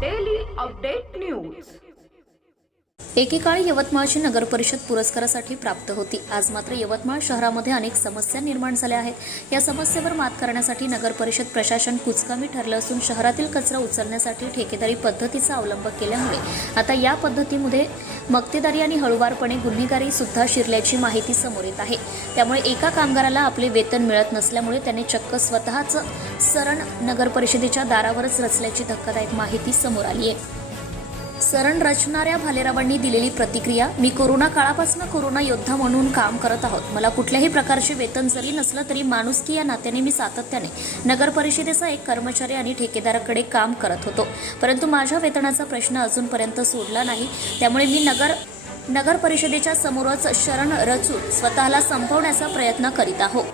daily update news. एकेकाळी यवतमाळची नगर परिषद पुरस्कारासाठी प्राप्त होती. आज मात्र यवतमाळ शहरामध्ये अनेक समस्या निर्माण झाल्या आहेत. या समस्येवर मात करण्यासाठी नगर परिषद प्रशासन कुचकामी ठरलं असून शहरातील कचरा उचलण्यासाठी ठेकेदारी पद्धतीचा अवलंब केल्यामुळे आता या पद्धतीमध्ये मक्तेदारी आणि हळूवारपणे गुन्हेगारी सुद्धा शिरल्याची माहिती समोर येत आहे. त्यामुळे एका कामगाराला आपले वेतन मिळत नसल्यामुळे त्याने चक्क स्वतःच सरण नगर परिषदेच्या दारावरच रचल्याची धक्कादायक माहिती समोर आली आहे. सरण रचणाऱ्या भालेरावांनी दिलेली प्रतिक्रिया मी कोरोना काळापासून कोरोना योद्धा म्हणून काम करत आहोत. मला कुठल्याही प्रकारचे वेतन जरी नसलं तरी माणुसकी या नात्याने मी सातत्याने नगर परिषदेचा एक कर्मचारी आणि ठेकेदाराकडे काम करत होतो. परंतु माझ्या वेतनाचा प्रश्न अजूनपर्यंत सोडला नाही. त्यामुळे मी नगर नगर परिषदेच्या समोरच शरण रचून स्वतःला संपवण्याचा प्रयत्न करीत आहोत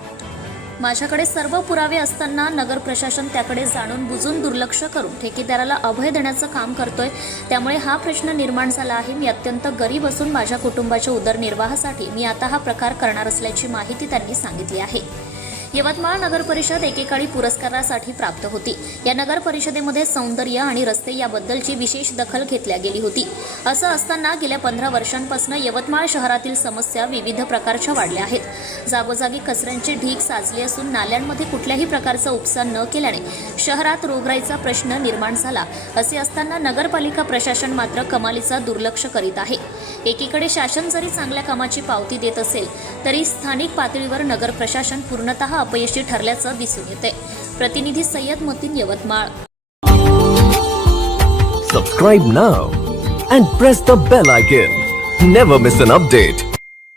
माझ्याकडे सर्व पुरावे असताना नगर प्रशासन त्याकडे जाणून बुजून दुर्लक्ष करून ठेकेदाराला अभय देण्याचं काम करतोय त्यामुळे हा प्रश्न निर्माण झाला आहे. मी अत्यंत गरीब असून माझ्या कुटुंबाच्या उदरनिर्वाहासाठी मी आता हा प्रकार करणार असल्याची माहिती त्यांनी सांगितली आहे. यवतमाळ नगर परिषद एकेकाळी पुरस्कारासाठी प्राप्त होती. या नगर परिषदेमध्ये सौंदर्य आणि रस्ते याबद्दलची विशेष दखल घेतल्या गेली होती. असं असताना गेल्या पंधरा वर्षांपासून यवतमाळ शहरातील समस्या विविध प्रकारच्या वाढल्या आहेत. जागोजागी कचऱ्यांचे ढीग साचले असून नाल्यांमध्ये कुठल्याही प्रकारचा उपसा न केल्याने शहरात रोगराईचा प्रश्न निर्माण झाला. असे असताना नगरपालिका प्रशासन मात्र कमालीचा दुर्लक्ष करीत आहे. एकीकडे शासन जरी चांगल्या कामाची पावती देत असेल तरी स्थानिक पातळीवर नगर प्रशासन पूर्णतः अपयशी ठरल्याचं दिसून येते. प्रतिनिधी सय्यद मतीन यवतमाळ. सबस्क्राईब ना and press the bell icon never miss an update